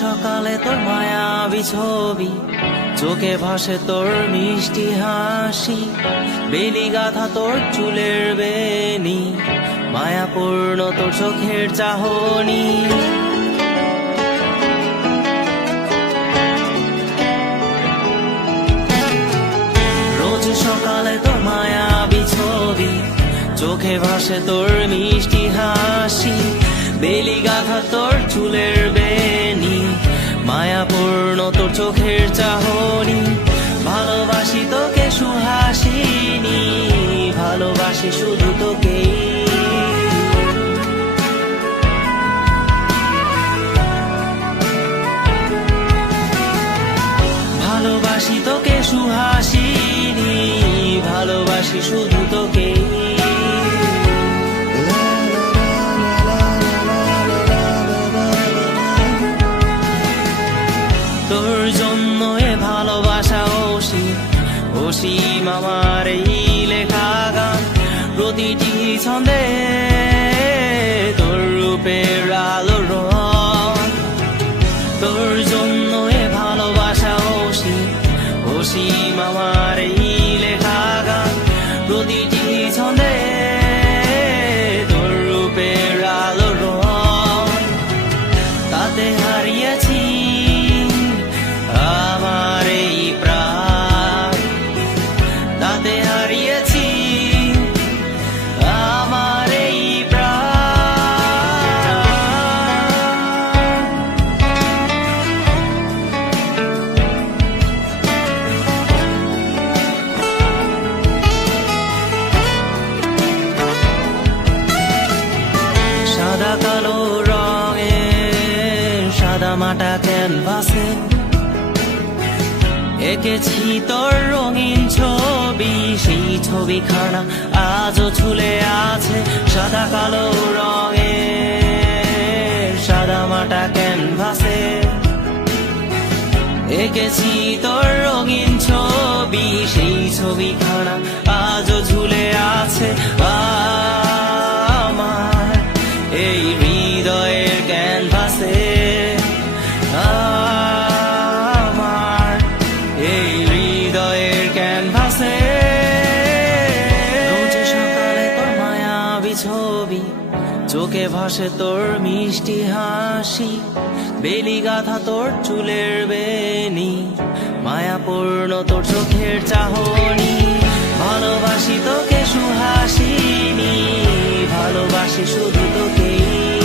সকালে তোর মায়াবী ছবি, চোখে ভাসে তোর মিষ্টি হাসি, বেলি গাথা তোর চুলের বেনি, মায়াপূর্ণ তোর চোখের চাহনি। রোজ সকালে তোর মায়াবী ছবি, চোখে ভাসে তোর মিষ্টি হাসি, বেলি গাথা তোর চুলের বেনি, মায়াপূর্ণ তোর চোখের চাহনি। ভালোবাসি তোকে সুহাসিনী, ভালোবাসি শুধু তোকেই। ভালোবাসি তোকে সুহাসিনী, ভালোবাসি শুধু তোকেই। তোর জন্য এ ভালোবাসা অসীম, অসীম আমার এই লেখা গান। প্রতিটি ছন্দে তোর রূপের আলো রং। তোর জন্য এ ভালোবাসা অসীম, অসীম আমার এই লেখা গান। প্রতিটি ছন্দে তোর রূপের আলো রং। তাতে হারিয়েছি আমার এই প্রাণ, তাতে হারিয়েছি আমার এই প্রাণ। সাদা কালো রঙের সাদা মাটা ক্যানভাসে এঁকেছি তোর রঙিন ছবি, সেই ছবিখানা আজও ঝুলে আছে। সাদা কালো রঙের সাদা মাটা ক্যানভাসে এঁকেছি তোর রঙিন ছবি, সেই ছবিখানা আজও ঝুলে আছে আমার এই হৃদয়ের ক্যানভাসে। আমার এই হৃদয়ের ক্যানভাসে। রোজ সকালে তোর মায়াবী ছবি, চোখে ভাসে তোর মিষ্টি হাসি, বেলি গাথা তোর চুলের বেনি, মায়াপূর্ণ তোর চোখের চাহনি। ভালোবাসি তোকে সুহাসিনী, ভালোবাসি শুধু তোকেই।